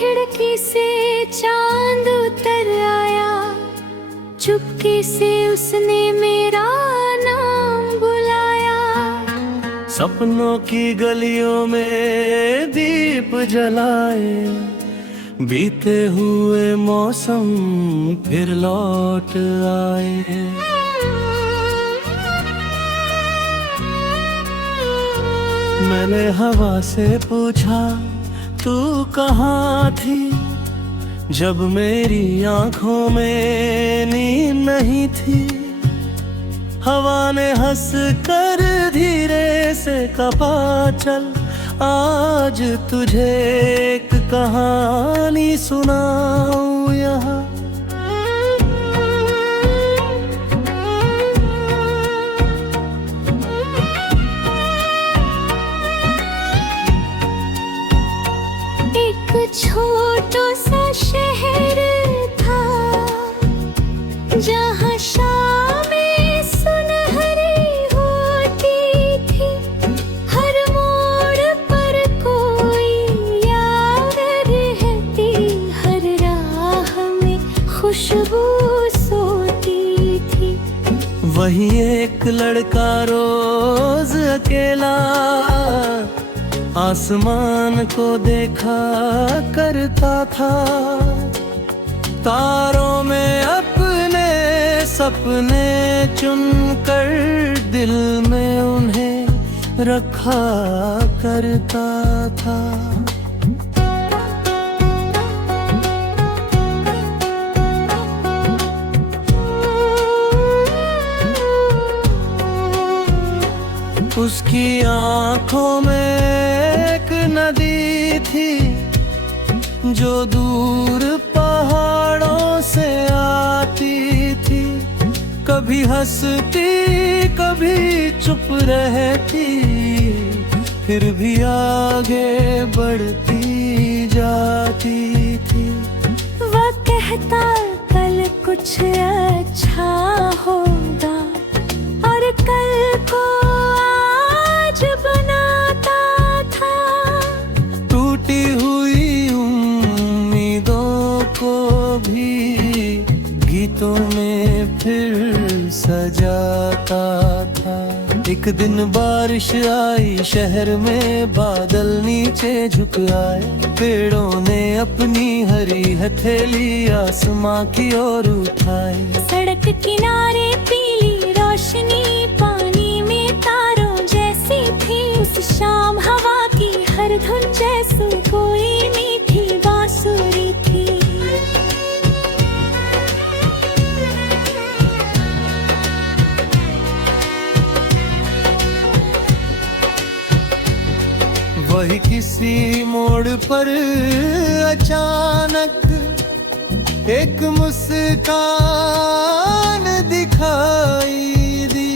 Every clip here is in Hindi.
खिड़की से चांद उतर आया, चुपके से उसने मेरा नाम बुलाया। सपनों की गलियों में दीप जलाए, बीते हुए मौसम फिर लौट आए। मैंने हवा से पूछा तू कहाँ थी, जब मेरी आंखों में नींद नहीं थी। हवा ने हंस कर धीरे से कहा चल आज तुझे एक कहानी सुनाऊं यहाँ। एक छोटा सा शहर था, जहाँ शामें सुनहरी होती थी। हर मोड़ पर कोई याद रहती, हर राह में खुशबू सोती थी। वही एक लड़का रोज अकेला आसमान को देखा करता था। तारों में अपने सपने चुनकर दिल में उन्हें रखा करता था। उसकी आंखों में एक नदी थी, जो दूर पहाड़ों से आती थी। कभी हंसती कभी चुप रहती, फिर भी आगे बढ़ती जाती थी। वह कहता कल कुछ अच्छा होगा, और कल को आज बनाता था। टूटी हुई उम्मीदों को भी गीतों में फिर सजाता था। एक दिन बारिश आई, शहर में बादल नीचे झुक आए। पेड़ों ने अपनी हरी हथेली आसमां की ओर उठाए। सड़क किनारे पीली रोशनी पानी में तारों जैसी थी। उस शाम हवा की हर धुन जैसे कोई मीठी बांसुरी थी। वही किसी मोड़ पर अचानक एक मुस्कान दिखाई दी।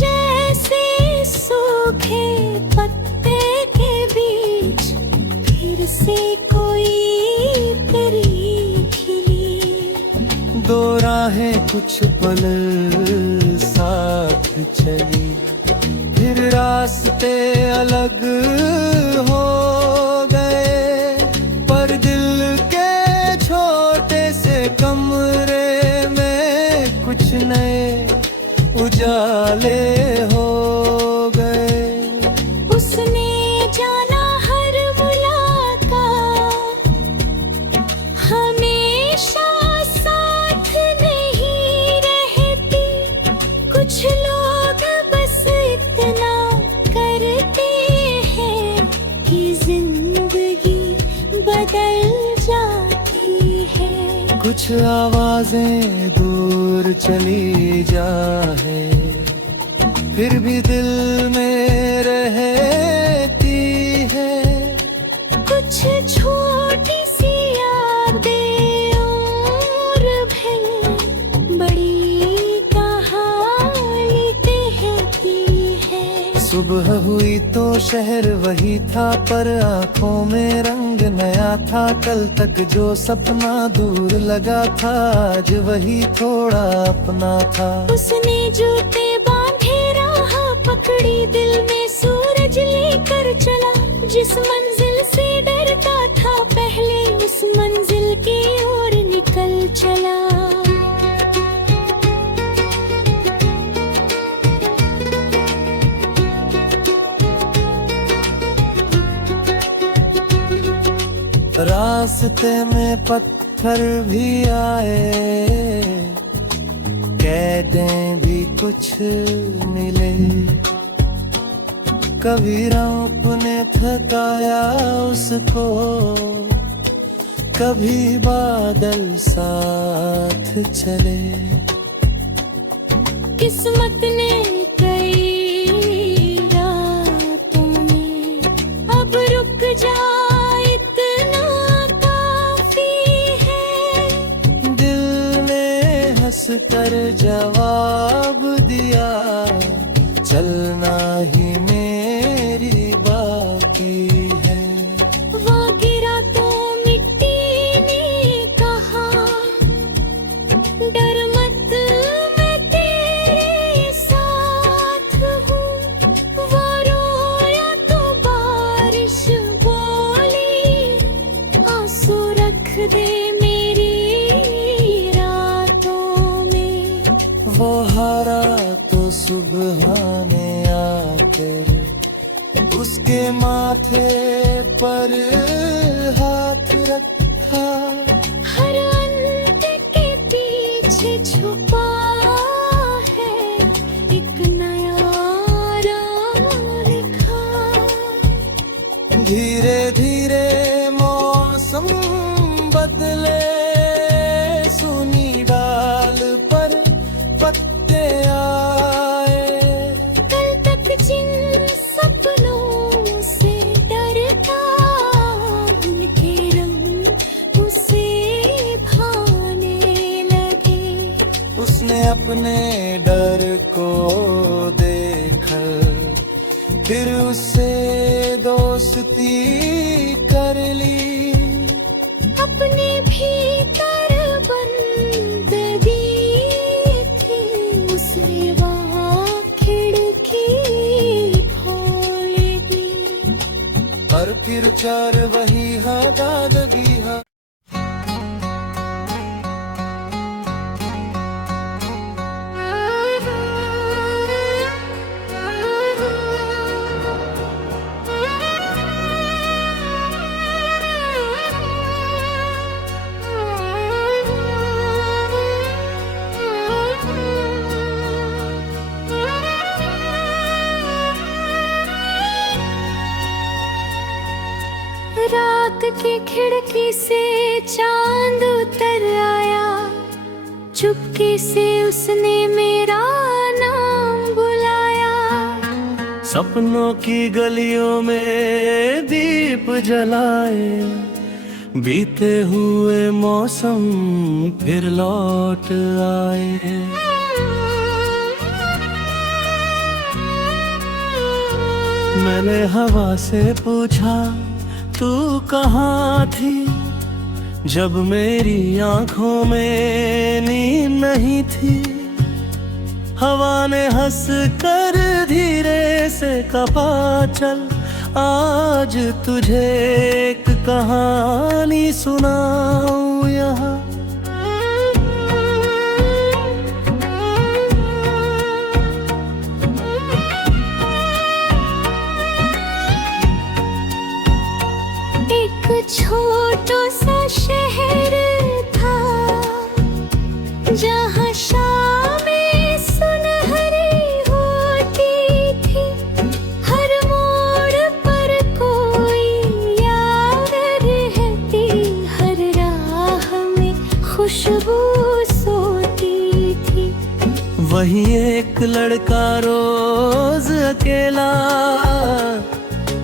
जैसे सूखे पत्ते के बीच फिर से कोई परी खिली। दो राहें कुछ पल साथ चली, फिर रास्ते अलग हो गए। पर दिल के छोटे से कमरे में कुछ नए उजाले हो गए। उसने जाना हर मुलाकात हमेशा साथ नहीं रहती। कुछ लोग बस इतना करते हैं कि जिंदगी बदल जाती है। कुछ आवाजें दूर चली जाए, फिर भी दिल में रहती है। कुछ छोटी सी यादें और भी बड़ी कहानी कहती है। सुबह हुई तो शहर वही था, पर आंखों में रंग नया था। कल तक जो सपना दूर लगा था, आज वही थोड़ा अपना था। उसने जूते बांधे, राह पकड़ी, दिल में सूरज लेकर चला। जिस मंजिल से से डरता था पहले, उस मंजिल की ओर निकल चला। रास्ते में पत्थर भी आए, कैदें भी कुछ मिले, कभी रौंप ने थकाया उसको, कभी बादल साथ चले। किस्मत ने कई रातों में अब रुक जा, इतना काफी है। दिल ने हंस कर जवाब दिया, चलना ही मेरी बाकी है। वो गिरा तो मिट्टी ने कहा, डर मत मैं तेरे साथ हूँ। वो रोया तो बारिश बोली, आंसू रख दे मेरी रातों में। वो हारा तो सुबह ने आकर उसके माथे पर हाथ रखा। हर अंत के पीछे छुपा है एक नया राह लिखा। धीरे धीरे मौसम बदले, सुनी डाल पर पत्ते आए। कल तक जिन सपनों से डरता, उनके रंग उसे भाने लगे। उसने अपने डर को देखकर फिर उससे दोस्ती कर ली। अपने भीतर बंदगी थी, उसने वहाँ खिड़की खोल दी। और फिर चार वही दादगी हा। रात की खिड़की से चांद उतर आया, चुपके से उसने मेरा नाम बुलाया। सपनों की गलियों में दीप जलाए, बीते हुए मौसम फिर लौट आए। मैंने हवा से पूछा तू कहाँ थी, जब मेरी आंखों में नींद नहीं थी। हवा ने हंस कर धीरे से कहा, चल आज तुझे एक कहानी सुनाऊं यहाँ। छोटा सा शहर था, जहाँ शामें सुनहरी होती थी। हर मोड़ पर कोई याद रहती, हर राह में खुशबू सोती थी। वही एक लड़का रोज अकेला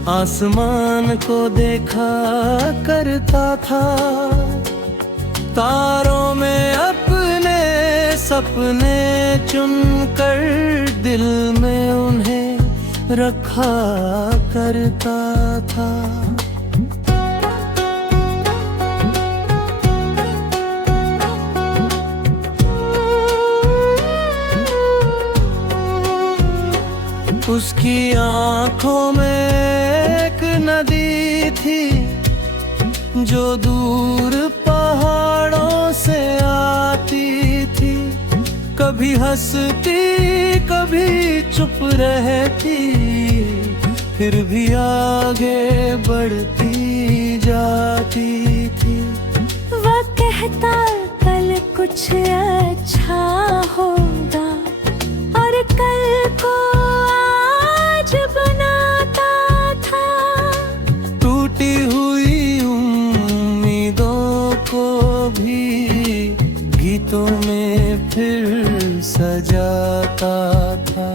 आसमान को देखा करता था। तारों में अपने सपने चुनकर दिल में उन्हें रखा करता था। उसकी आंखों में एक नदी थी, जो दूर पहाड़ों से आती थी, कभी हंसती कभी चुप रहती, फिर भी आगे बढ़ती जाती थी। वह कहता कल कुछ अच्छा होगा और कल को आज बनाता था। टूटी हुई उम्मीदों को भी गीतों में फिर सजाता था।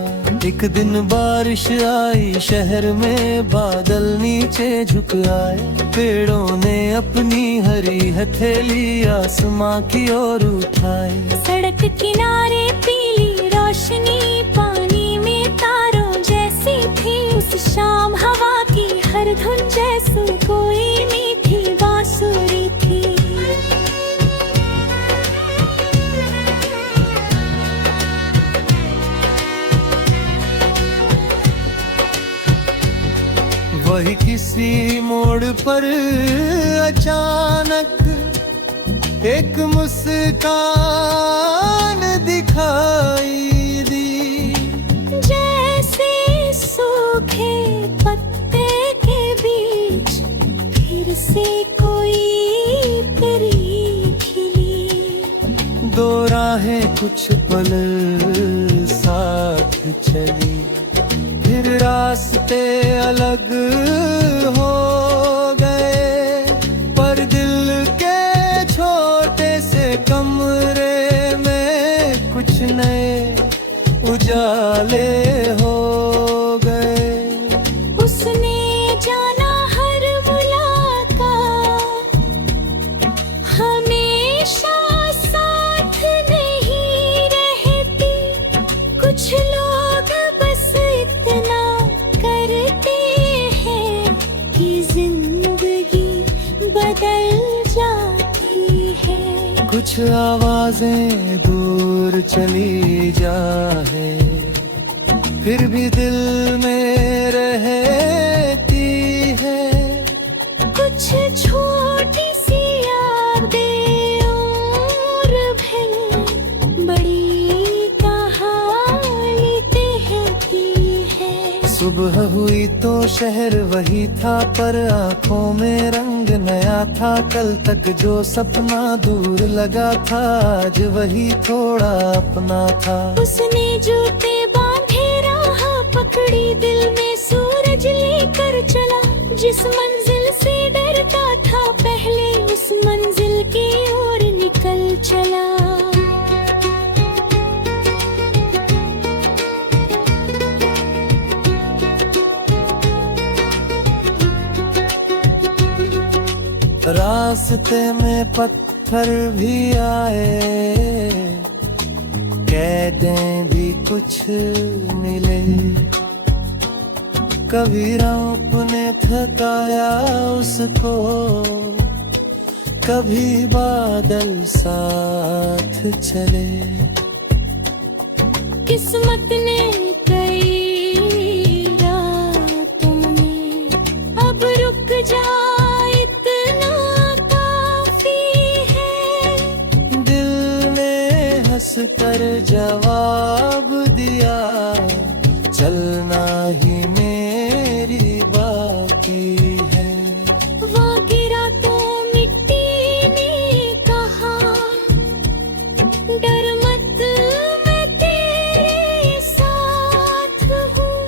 एक दिन बारिश आई, शहर में बादल नीचे झुक आए, पेड़ों ने अपनी हरी हथेली आसमां की ओर उठाई। सड़क किनारे पीली रोशनी पानी में तारों जैसी थी। उस शाम हवा की हर धुन जैसी कोई मीठी बांसुरी थी। वही किसी मोड़ पर अचानक एक मुस्कान दिखाई दी। जैसे सूखे पत्ते के बीच फिर से कोई परी खिली। दो राहें कुछ पल साथ चली, फिर रास्ते अलग हो गए, पर दिल के छोटे से कमरे में कुछ नए उजाले हो गए। उसने जाना हर मुलाकात हमेशा साथ नहीं रहती। कुछ लोग बस इतना करते हैं कि जिंदगी बदल जाती है। कुछ आवाजें दूर चली जाए, फिर भी दिल में रहती है। कुछ छोटी सी यादें और भी बड़ी कहानी कहती है। सुबह हुई तो शहर वही था, पर आंखों में रंग नया था। कल तक जो सपना दूर लगा था, आज वही थोड़ा अपना था। उसने जूते बांधे राह पकड़ी, दिल में सूरज लेकर चला। जिस मंजिल से डरता था पहले, उस मंजिल की ओर निकल चला। रास्ते में पत्थर भी आए, कैदें भी कुछ मिले। कभी रौंप ने थकाया उसको, कभी बादल साथ चले। किस्मत ने कई रातों में अब रुक जा, इतना काफी है। दिल ने हंस कर जवाब दिया, चलना ही मेरी बाकी है। वहाँ गिरा तो मिट्टी ने कहा, डर मत मैं तेरे साथ हूँ।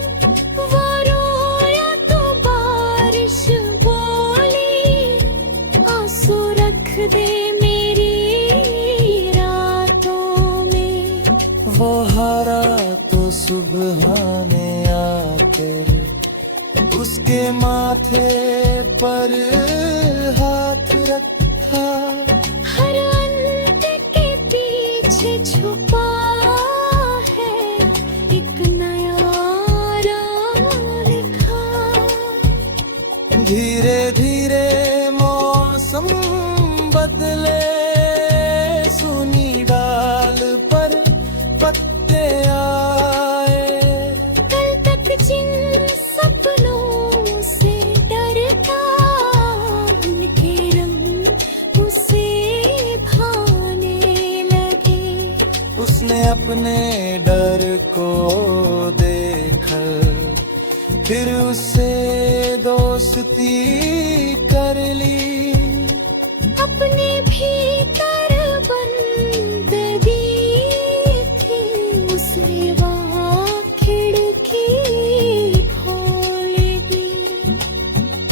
वो रोया तो बारिश बोली, आंसू रख दे मेरी रातों में। वो हारा तो सुबहाने आकर उसके माथे पर हाथ रखा। हर अंत के पीछे छुपा है एक नया राह लिखा। धीरे धीरे मौसम बदले, सुनी डाल पर पत्ते आए। कल तक जिन सपनों से डरता, उनके रंग मैंने अपने डर को देख फिर उससे दोस्ती कर ली। अपने भीतर बंदगी थी, उसने वहाँ खिड़की खोल दी।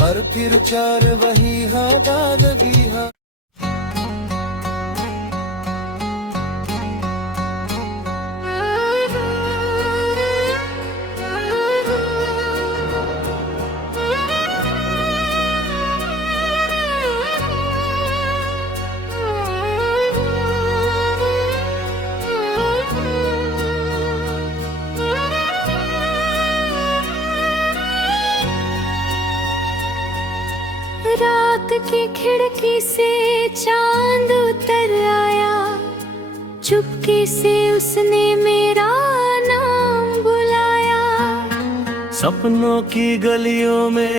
और फिर चार वही दादगी हा। रात की खिड़की से चांद उतर आया, चुपके से उसने मेरा नाम बुलाया। सपनों की गलियों में